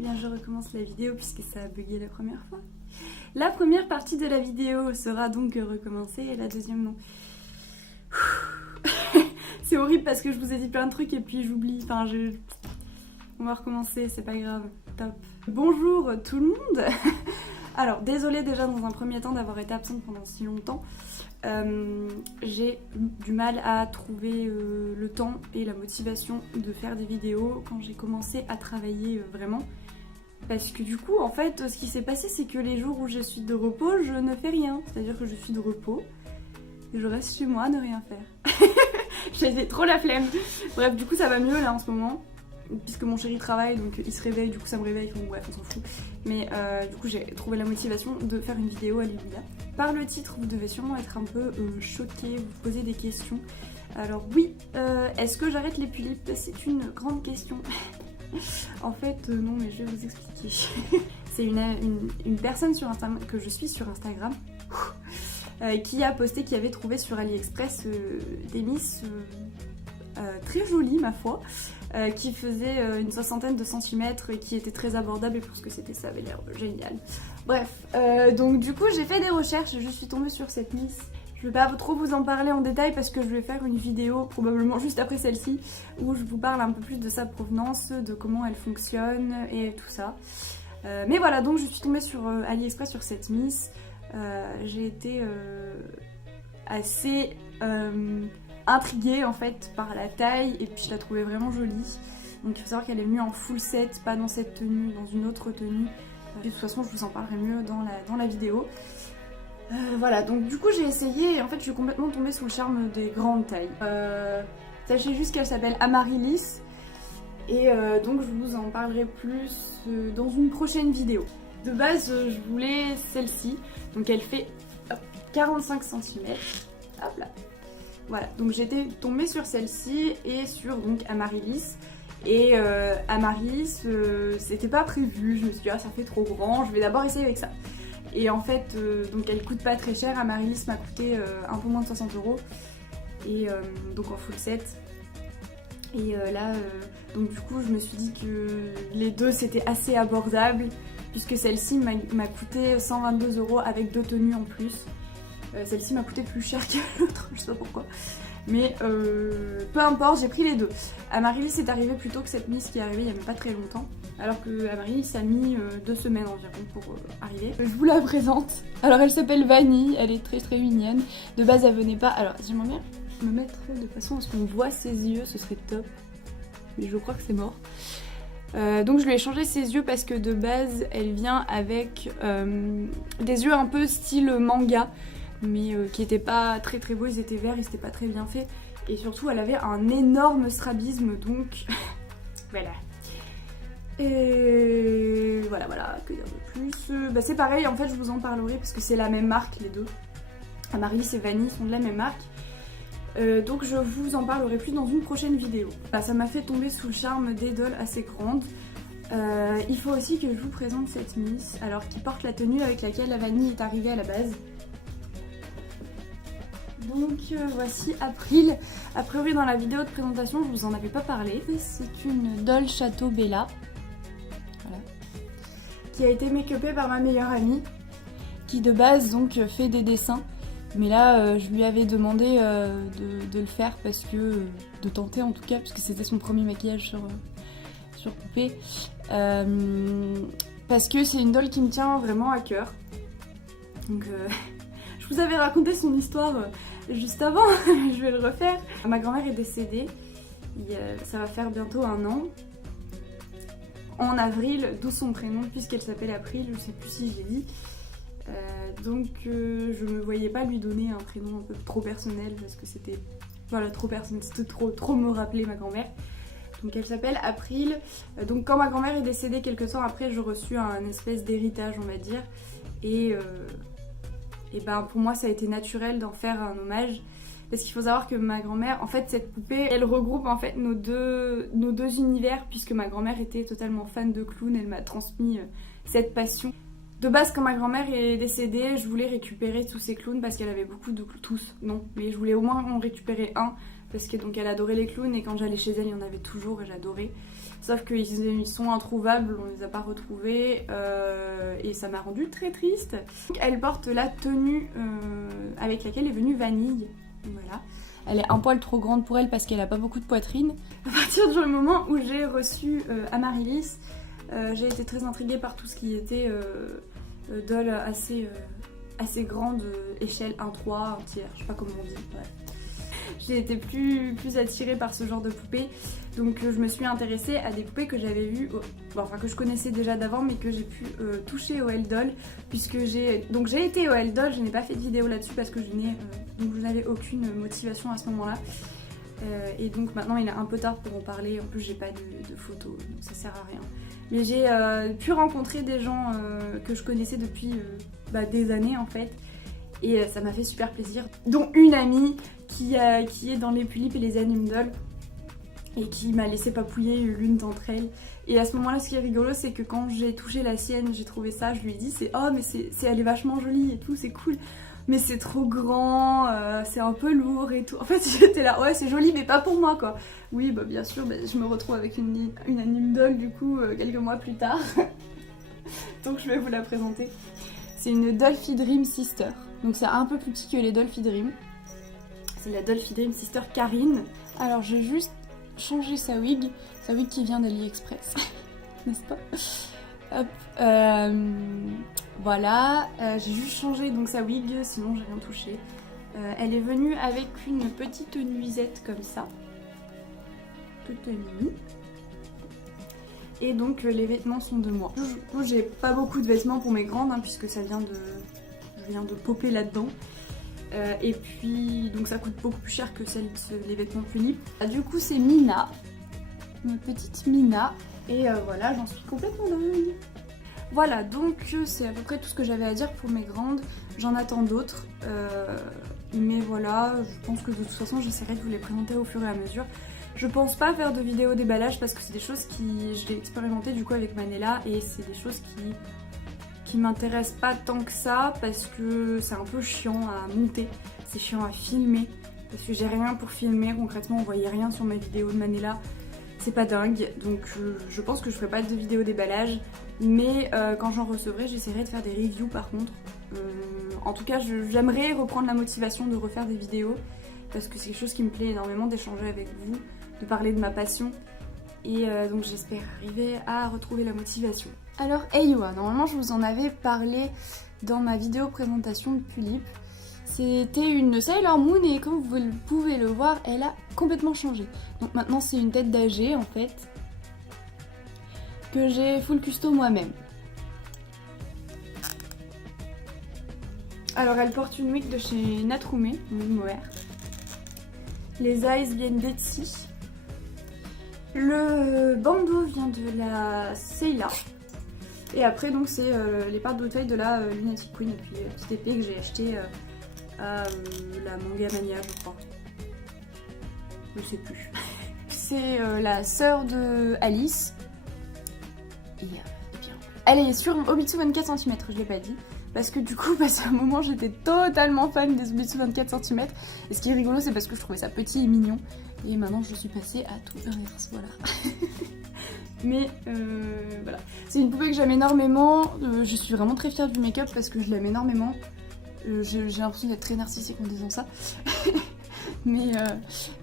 bien je recommence la vidéo puisque ça a bugué la première fois. La première partie de la vidéo sera donc recommencée et la deuxième non. C'est horrible parce que je vous ai dit plein de trucs et puis j'oublie, on va recommencer, c'est pas grave, top. Bonjour tout le monde. Alors désolée déjà dans un premier temps d'avoir été absente pendant si longtemps. J'ai du mal à trouver le temps et la motivation de faire des vidéos quand j'ai commencé à travailler vraiment. Parce que du coup, en fait, ce qui s'est passé, c'est que les jours où je suis de repos, je ne fais rien. C'est-à-dire que je suis de repos et je reste chez moi à ne rien faire. J'ai trop la flemme. Bref, du coup, ça va mieux là en ce moment. Puisque mon chéri travaille, donc il se réveille, du coup ça me réveille, donc bref, on s'en fout. Mais du coup, j'ai trouvé la motivation de faire une vidéo, alléluia. Par le titre, vous devez sûrement être un peu choqués, vous poser des questions. Alors oui, est-ce que j'arrête les tulipes? C'est une grande question. En fait, non, mais je vais vous expliquer. C'est une personne sur Instagram, que je suis sur Instagram, qui a posté qu'il avait trouvé sur AliExpress des miss très jolies, ma foi, qui faisaient une 60aine de centimètres et qui étaient très abordables et pour ce que c'était, ça avait l'air génial. Bref, donc du coup, j'ai fait des recherches et je suis tombée sur cette miss. Je vais pas trop vous en parler en détail parce que je vais faire une vidéo probablement juste après celle-ci où je vous parle un peu plus de sa provenance, de comment elle fonctionne et tout ça. Mais voilà, donc je suis tombée sur AliExpress sur cette miss. J'ai été assez intriguée en fait par la taille et puis je la trouvais vraiment jolie. Donc il faut savoir qu'elle est venue en full set, pas dans cette tenue, dans une autre tenue. De toute façon, je vous en parlerai mieux dans la vidéo. Voilà, donc du coup j'ai essayé et en fait je suis complètement tombée sous le charme des grandes tailles. Sachez juste qu'elle s'appelle Amaryllis et donc je vous en parlerai plus dans une prochaine vidéo. De base je voulais celle-ci, donc elle fait 45 cm. Hop là. Voilà, donc j'étais tombée sur celle-ci et sur donc Amaryllis. Et Amaryllis, c'était pas prévu, je me suis dit ah ça fait trop grand, je vais d'abord essayer avec ça. Et en fait, donc elle coûte pas très cher, Amaryllis m'a coûté un peu moins de 60 € et donc en full set. Et là, donc du coup je me suis dit que les deux c'était assez abordable puisque celle-ci m'a coûté 122 € avec deux tenues en plus. Celle-ci m'a coûté plus cher que l'autre, je sais pas pourquoi. Mais peu importe, j'ai pris les deux. Amaryllis est arrivée plus tôt que cette miss qui est arrivée il y a même pas très longtemps. Alors que Amaryllis a mis 2 semaines environ pour arriver. Je vous la présente. Alors elle s'appelle Vanille, elle est très mignonne. De base elle venait pas. Alors j'aimerais bien me mettre de façon à ce qu'on voit ses yeux, ce serait top. Mais je crois que c'est mort. Donc je lui ai changé ses yeux parce que de base elle vient avec des yeux un peu style manga. Mais qui étaient pas très beaux, ils étaient verts, ils étaient pas très bien faits. Et surtout elle avait un énorme strabisme donc voilà. Et voilà, que dire de plus. Bah c'est pareil, en fait je vous en parlerai parce que c'est la même marque les deux. Amaryllis et Vanille sont de la même marque. Donc je vous en parlerai plus dans une prochaine vidéo. Bah, ça m'a fait tomber sous le charme d'Idol assez grande. Il faut aussi que je vous présente cette miss, alors qui porte la tenue avec laquelle la Vanille est arrivée à la base. Donc voici April. A priori dans la vidéo de présentation je vous en avais pas parlé. C'est une Doll Château Bella. Voilà. Qui a été make-upée par ma meilleure amie. Qui de base donc fait des dessins. Mais là je lui avais demandé de le faire parce que... de tenter en tout cas, parce que c'était son premier maquillage sur poupée. Parce que c'est une doll qui me tient vraiment à cœur. Donc je vous avais raconté son histoire juste avant, je vais le refaire. Ma grand-mère est décédée, ça va faire bientôt 1 an. En avril, d'où son prénom, puisqu'elle s'appelle April, je sais plus si je l'ai dit. Donc je me voyais pas lui donner un prénom un peu trop personnel parce que c'était voilà, trop personnel, c'était trop me rappeler ma grand-mère. Donc elle s'appelle April. Donc quand ma grand-mère est décédée, quelques temps après, j'ai reçu un espèce d'héritage on va dire. Et ben pour moi ça a été naturel d'en faire un hommage. Parce qu'il faut savoir que ma grand-mère, en fait cette poupée, elle regroupe en fait nos deux univers. Puisque ma grand-mère était totalement fan de clown, elle m'a transmis cette passion. De base quand ma grand-mère est décédée, je voulais récupérer tous ces clowns parce qu'elle avait beaucoup de clowns. Tous, non, mais je voulais au moins en récupérer un. Parce que donc elle adorait les clowns et quand j'allais chez elle il y en avait toujours et j'adorais. sauf qu'ils sont introuvables, on les a pas retrouvés et ça m'a rendue très triste. Donc, elle porte la tenue avec laquelle est venue Vanille, voilà. Elle est un poil trop grande pour elle parce qu'elle a pas beaucoup de poitrine. À partir du moment où j'ai reçu Amaryllis, j'ai été très intriguée par tout ce qui était doll assez grande, échelle 1/3, un tiers, je sais pas comment on dit. Ouais. J'ai été plus attirée par ce genre de poupées, donc je me suis intéressée à des poupées que j'avais vues, que je connaissais déjà d'avant, mais que j'ai pu toucher au L-Doll, puisque j'ai été au L-Doll, je n'ai pas fait de vidéo là-dessus parce que je n'avais aucune motivation à ce moment-là. Et donc maintenant il est un peu tard pour en parler, en plus j'ai pas de photos, donc ça sert à rien. Mais j'ai pu rencontrer des gens que je connaissais depuis des années en fait, et ça m'a fait super plaisir, dont une amie qui est dans les Pulip et les Anime Dolls et qui m'a laissé papouiller l'une d'entre elles. Et à ce moment-là, ce qui est rigolo, c'est que quand j'ai touché la sienne, j'ai trouvé ça, je lui ai dit oh mais elle est vachement jolie et tout, c'est cool. Mais c'est trop grand, c'est un peu lourd et tout. En fait, j'étais là, ouais, c'est joli, mais pas pour moi, quoi. Oui, bah bien sûr, je me retrouve avec une Anime Doll, du coup, quelques mois plus tard. Donc je vais vous la présenter. C'est une Dolphy Dream Sister. Donc c'est un peu plus petit que les Dolphy Dream. C'est la Dolphy Dream Sister Karine. Alors j'ai juste changé sa wig qui vient d'AliExpress, n'est-ce pas? Hop, voilà, j'ai juste changé donc sa wig, sinon j'ai rien touché. Elle est venue avec une petite nuisette comme ça, toute mini. Et donc les vêtements sont de moi. J'ai pas beaucoup de vêtements pour mes grandes, hein, puisque je viens de popper là-dedans. Et puis donc ça coûte beaucoup plus cher que les vêtements Pulip. Du coup c'est Mina, une petite Mina. Et voilà, j'en suis complètement dingue. Voilà, donc c'est à peu près tout ce que j'avais à dire pour mes grandes. J'en attends d'autres. Mais voilà, je pense que de toute façon j'essaierai de vous les présenter au fur et à mesure. Je pense pas faire de vidéo déballage parce que c'est des choses je l'ai expérimenté du coup avec Manella, et c'est des choses qui m'intéressent pas tant que ça parce que c'est un peu chiant à monter, c'est chiant à filmer parce que j'ai rien pour filmer. Concrètement, on voyait rien sur ma vidéo de Manella. C'est pas dingue, donc je pense que je ferai pas de vidéo déballage, mais quand j'en recevrai, j'essaierai de faire des reviews par contre. En tout cas, j'aimerais reprendre la motivation de refaire des vidéos, parce que c'est quelque chose qui me plaît énormément d'échanger avec vous, de parler de ma passion, et donc j'espère arriver à retrouver la motivation. Alors Eywa, normalement je vous en avais parlé dans ma vidéo présentation de Pulip. C'était une Sailor Moon et comme vous pouvez le voir, elle a complètement changé. Donc maintenant c'est une tête d'AG en fait, que j'ai full custo moi-même. Alors elle porte une wig de chez Natrume, Mohair. Les eyes viennent d'Etsy. Le bandeau vient de la Seila. Et après donc c'est les parts de taille de la Lunatic Queen, et puis la petite épée que j'ai achetée à la Manga Mania, je crois. Je sais plus. C'est la sœur de Alice. Et bien, elle est sur Obitsu 24 cm, je l'ai pas dit. Parce que du coup, à un moment, j'étais totalement fan des Obitsu 24 cm. Et ce qui est rigolo, c'est parce que je trouvais ça petit et mignon. Et maintenant, je suis passée à tout l'inverse, voilà. Mais voilà. C'est une poupée que j'aime énormément. Je suis vraiment très fière du make-up parce que je l'aime énormément. J'ai l'impression d'être très narcissique en disant ça. mais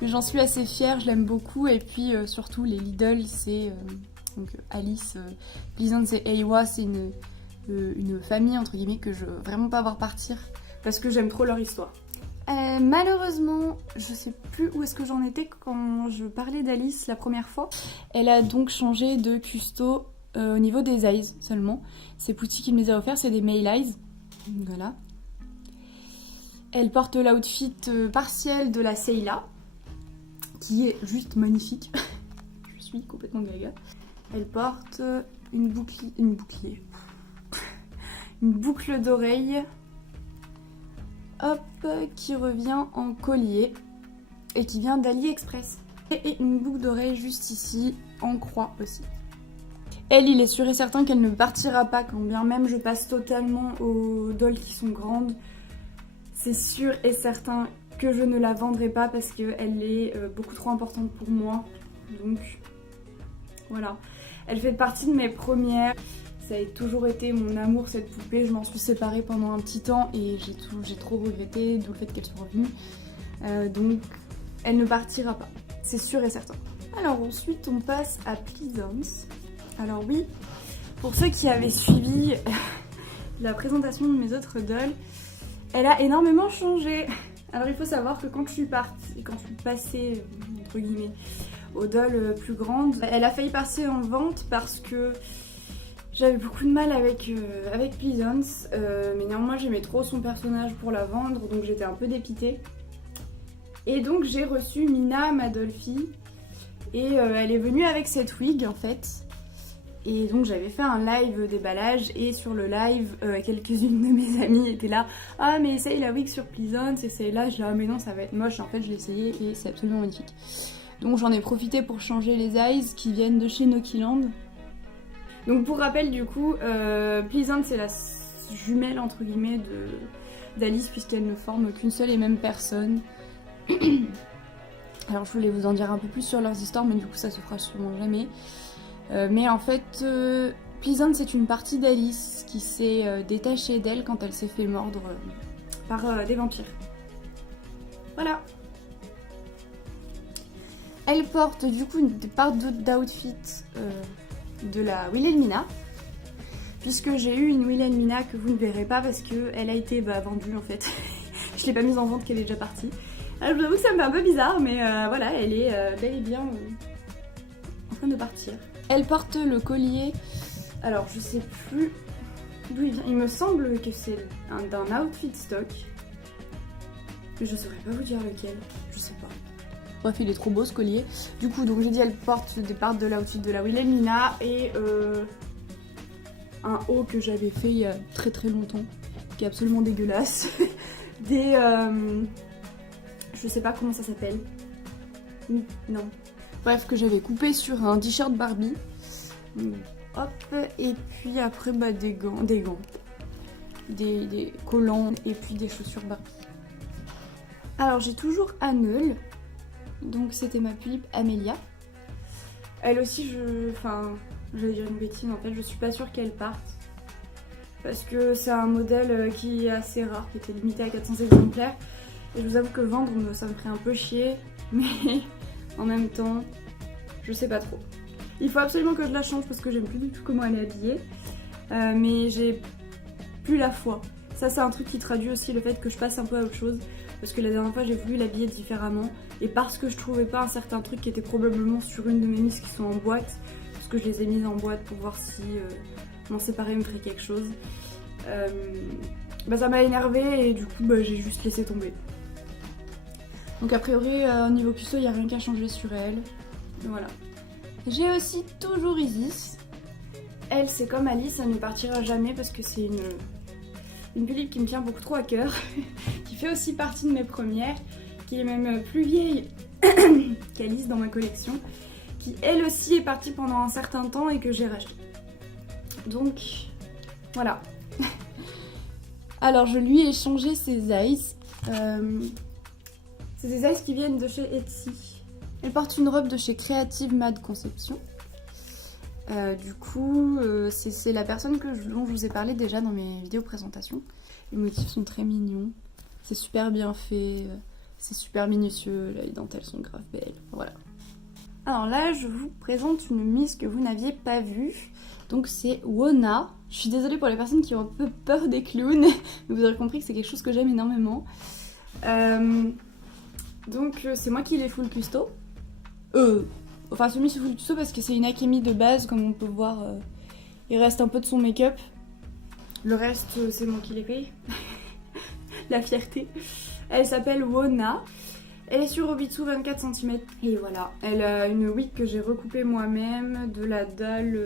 j'en suis assez fière, je l'aime beaucoup. Et puis surtout, les Lidl, c'est donc Alice, Pleasance et Eywa, c'est une famille entre guillemets que je veux vraiment pas voir partir parce que j'aime trop leur histoire. Malheureusement, je sais plus où est-ce que j'en étais quand je parlais d'Alice la première fois. Elle a donc changé de custo au niveau des eyes seulement. C'est Pouty qui me les a offerts, c'est des male eyes. Voilà. Elle porte l'outfit partiel de la Seila, qui est juste magnifique. Je suis complètement gaga. Elle porte une boucle d'oreille, hop, qui revient en collier et qui vient d'AliExpress. Et une boucle d'oreille juste ici, en croix aussi. Elle, il est sûr et certain qu'elle ne partira pas, quand bien même je passe totalement aux dolls qui sont grandes. C'est sûr et certain que je ne la vendrai pas parce qu'elle est beaucoup trop importante pour moi. Donc Voilà. Elle fait partie de mes premières. Ça a toujours été mon amour, cette poupée. Je m'en suis séparée pendant un petit temps et j'ai trop regretté, d'où le fait qu'elle soit revenue. Donc elle ne partira pas, c'est sûr et certain. Alors ensuite on passe à Pleasance. Alors oui, pour ceux qui avaient suivi la présentation de mes autres dolls, elle a énormément changé. Alors il faut savoir que quand je suis passée entre guillemets aux dolls plus grandes, elle a failli passer en vente parce que j'avais beaucoup de mal avec Pleasance, mais néanmoins j'aimais trop son personnage pour la vendre, donc j'étais un peu dépitée. Et donc j'ai reçu Mina, ma doll fille, et elle est venue avec cette wig en fait. Et donc j'avais fait un live déballage et sur le live, quelques-unes de mes amies étaient là « Ah mais essaye la wig sur Pleasance, essaye-la », je dis « Ah mais non ça va être moche », en fait je l'ai essayé et c'est absolument magnifique. Donc j'en ai profité pour changer les eyes qui viennent de chez Nokiland. Donc pour rappel du coup, Pleasance c'est la jumelle entre guillemets d'Alice puisqu'elles ne forment qu'une seule et même personne. Alors je voulais vous en dire un peu plus sur leurs histoires mais du coup ça se fera sûrement jamais. Mais en fait, Pleasance c'est une partie d'Alice qui s'est détachée d'elle quand elle s'est fait mordre par des vampires. Voilà. Elle porte du coup des parts d'outfit de la Wilhelmina, puisque j'ai eu une Wilhelmina que vous ne verrez pas parce qu'elle a été vendue en fait. Je l'ai pas mise en vente, qu'elle est déjà partie. Alors je vous avoue que ça me fait un peu bizarre, mais voilà, elle est bel et bien en train de partir. Elle porte le collier, alors je sais plus d'où il vient, il me semble que c'est d'un outfit stock, mais je saurais pas vous dire lequel, je sais pas. Bref, il est trop beau ce collier. Du coup, donc j'ai dit elle porte des parts de l'outfit de la Wilhelmina et un haut que j'avais fait il y a très très longtemps, qui est absolument dégueulasse. Des... je sais pas comment ça s'appelle. Non. Bref, que j'avais coupé sur un t-shirt Barbie. Hop, et puis après des gants, des collants et puis des chaussures Barbie. Alors j'ai toujours Annelle. Donc c'était ma pulipe Amelia. Elle aussi, je vais dire une bêtise, en fait je suis pas sûre qu'elle parte. Parce que c'est un modèle qui est assez rare, qui était limité à 400 exemplaires. Et je vous avoue que vendre, ça me ferait un peu chier. Mais en même temps, je sais pas trop. Il faut absolument que je la change parce que j'aime plus du tout comment elle est habillée. Mais j'ai plus la foi. Ça c'est un truc qui traduit aussi le fait que je passe un peu à autre chose. Parce que la dernière fois j'ai voulu l'habiller différemment et parce que je trouvais pas un certain truc qui était probablement sur une de mes mises qui sont en boîte, parce que je les ai mises en boîte pour voir si m'en séparer me ferait quelque chose, ça m'a énervée et du coup j'ai juste laissé tomber. Donc a priori au niveau custo il n'y a rien qu'à changer sur elle. Et voilà. J'ai aussi toujours Isis. Elle c'est comme Alice, elle ne partira jamais parce que c'est une pulipe qui me tient beaucoup trop à cœur, qui fait aussi partie de mes premières, qui est même plus vieille qu'Alice dans ma collection, qui elle aussi est partie pendant un certain temps et que j'ai racheté. Donc voilà. Alors je lui ai changé ses eyes. C'est des eyes qui viennent de chez Etsy. Elle porte une robe de chez Creative Mad Conception. Du coup, c'est la personne dont je vous ai parlé déjà dans mes vidéos présentations. Les motifs sont très mignons, c'est super bien fait, c'est super minutieux, les dentelles sont grave belles, voilà. Alors là, je vous présente une mise que vous n'aviez pas vue, donc c'est Wona. Je suis désolée pour les personnes qui ont un peu peur des clowns, mais vous aurez compris que c'est quelque chose que j'aime énormément. Donc c'est moi qui l'ai full custo. Enfin semi full custo parce que c'est une Akemi de base, comme on peut voir, il reste un peu de son make-up. Le reste c'est moi qui l'ai fait. La fierté. Elle s'appelle Wona. Elle est sur Obitsu 24 cm. Et voilà, elle a une wig que j'ai recoupée moi-même de la dalle...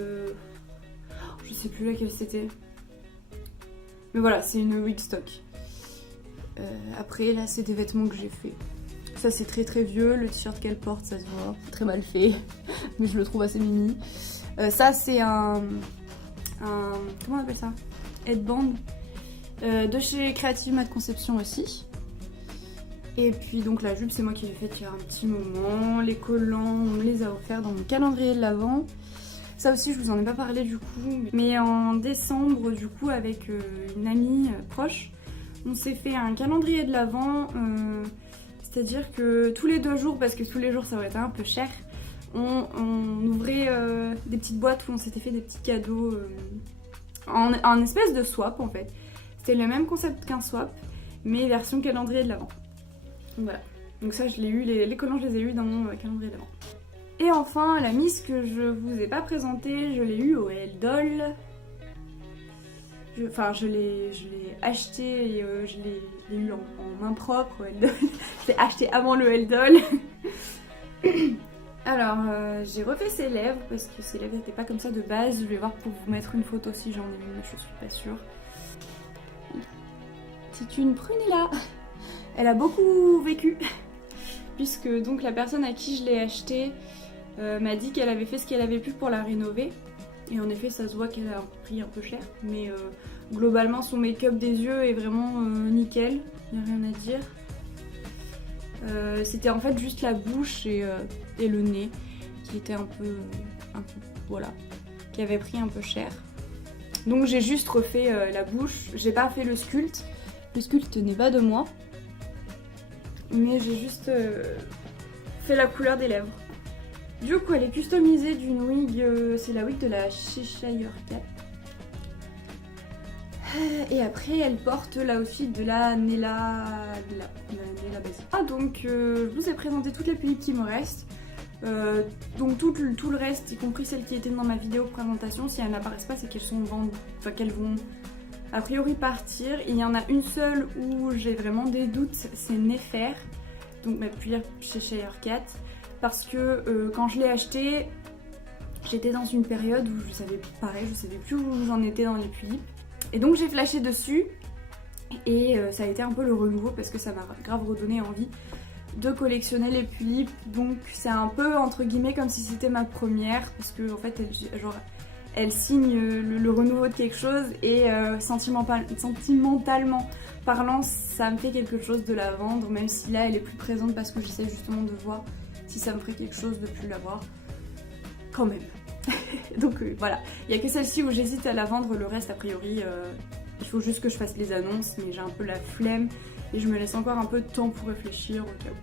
je sais plus laquelle c'était. Mais voilà, c'est une wig stock. Après là c'est des vêtements que j'ai fait. Ça c'est très très vieux, le t-shirt qu'elle porte ça se voit, très mal fait, mais je le trouve assez mimi. Ça c'est un... comment on appelle ça? Headband de chez Creative Mad Conception aussi. Et puis donc la jupe c'est moi qui l'ai faite il y a un petit moment. Les collants on me les a offerts dans mon calendrier de l'Avent. Ça aussi je vous en ai pas parlé du coup, mais en décembre du coup avec une amie proche, on s'est fait un calendrier de l'Avent, c'est-à-dire que tous les 2 jours, parce que tous les jours ça aurait été un peu cher, on ouvrait des petites boîtes où on s'était fait des petits cadeaux en espèce de swap en fait. C'était le même concept qu'un swap, mais version calendrier de l'Avent. Voilà, donc ça je l'ai eu, les collants je les ai eu dans mon calendrier de l'Avent. Et enfin, la Miss que je vous ai pas présentée, je l'ai eue au L-Doll. Je l'ai acheté et je l'ai eu en main propre au L-Doll. Je l'ai acheté avant le L-Doll. Alors, j'ai refait ses lèvres parce que ses lèvres n'étaient pas comme ça de base. Je vais voir pour vous mettre une photo si j'en ai une, mais je suis pas sûre. C'est une prunella. Elle a beaucoup vécu. Puisque donc la personne à qui je l'ai acheté m'a dit qu'elle avait fait ce qu'elle avait pu pour la rénover. Et en effet, ça se voit qu'elle a un prix un peu cher. Mais globalement, son make-up des yeux est vraiment nickel. Il n'y a rien à dire. C'était en fait juste la bouche et le nez qui était un peu voilà, qui avait pris un peu cher. Donc j'ai juste refait la bouche. J'ai pas fait le sculpte. Le sculpte n'est pas de moi. Mais j'ai juste fait la couleur des lèvres. Du coup, elle est customisée d'une wig, c'est la wig de la Cheshire Cat. Et après, elle porte l'outfit de la Nella Basic. Ah, donc je vous ai présenté toutes les pulipes qui me restent. Donc tout le reste, y compris celles qui étaient dans ma vidéo présentation, si elles n'apparaissent pas, c'est qu'elles sont vendues, enfin qu'elles vont a priori partir. Il y en a une seule où j'ai vraiment des doutes, c'est Nefer, donc ma pulipe Cheshire Cat. Parce que quand je l'ai acheté, j'étais dans une période où je savais plus où j'en étais dans les pulipes. Et donc j'ai flashé dessus et ça a été un peu le renouveau parce que ça m'a grave redonné envie de collectionner les pulipes. Donc c'est un peu entre guillemets comme si c'était ma première parce que en fait elle signe le renouveau de quelque chose et sentimentalement parlant ça me fait quelque chose de la vendre, même si là elle est plus présente parce que j'essaie justement de voir si ça me ferait quelque chose de plus la voir quand même. Donc voilà, il n'y a que celle-ci où j'hésite à la vendre, le reste a priori il faut juste que je fasse les annonces, mais j'ai un peu la flemme et je me laisse encore un peu de temps pour réfléchir au cas où.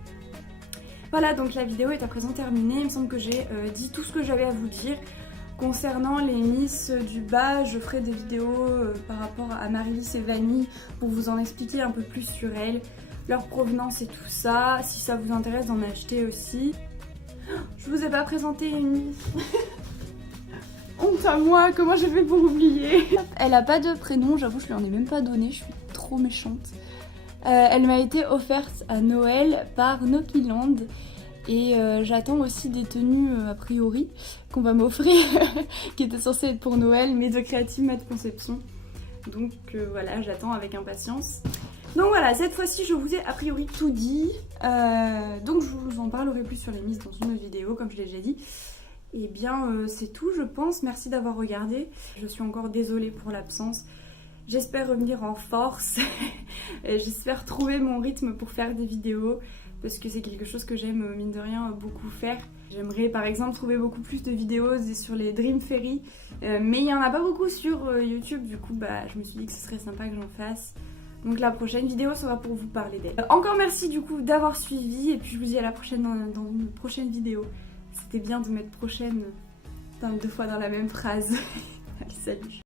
Voilà, donc la vidéo est à présent terminée, il me semble que j'ai dit tout ce que j'avais à vous dire. Concernant les Miss du bas, je ferai des vidéos par rapport à Marylis et Vanille pour vous en expliquer un peu plus sur elles, leur provenance et tout ça, si ça vous intéresse d'en acheter aussi. Je vous ai pas présenté une Miss. Honte à moi, comment j'ai fait pour oublier? Elle a pas de prénom, j'avoue je lui en ai même pas donné, je suis trop méchante. Elle m'a été offerte à Noël par Nokiland. Et j'attends aussi des tenues a priori qu'on va m'offrir qui étaient censées être pour Noël mais de Creative Mad Conception. Donc voilà, j'attends avec impatience. Donc voilà, cette fois-ci je vous ai a priori tout dit. Donc je vous en parlerai plus sur les Miss dans une autre vidéo comme je l'ai déjà dit. Et bien c'est tout je pense, merci d'avoir regardé. Je suis encore désolée pour l'absence. J'espère revenir en force. J'espère trouver mon rythme pour faire des vidéos. Parce que c'est quelque chose que j'aime mine de rien beaucoup faire. J'aimerais par exemple trouver beaucoup plus de vidéos sur les Dream Fairy, mais il n'y en a pas beaucoup sur YouTube, du coup je me suis dit que ce serait sympa que j'en fasse. Donc la prochaine vidéo sera pour vous parler d'elle. Encore merci du coup d'avoir suivi et puis je vous dis à la prochaine dans une prochaine vidéo. C'était bien de mettre prochaine 2 fois dans la même phrase. Allez, salut.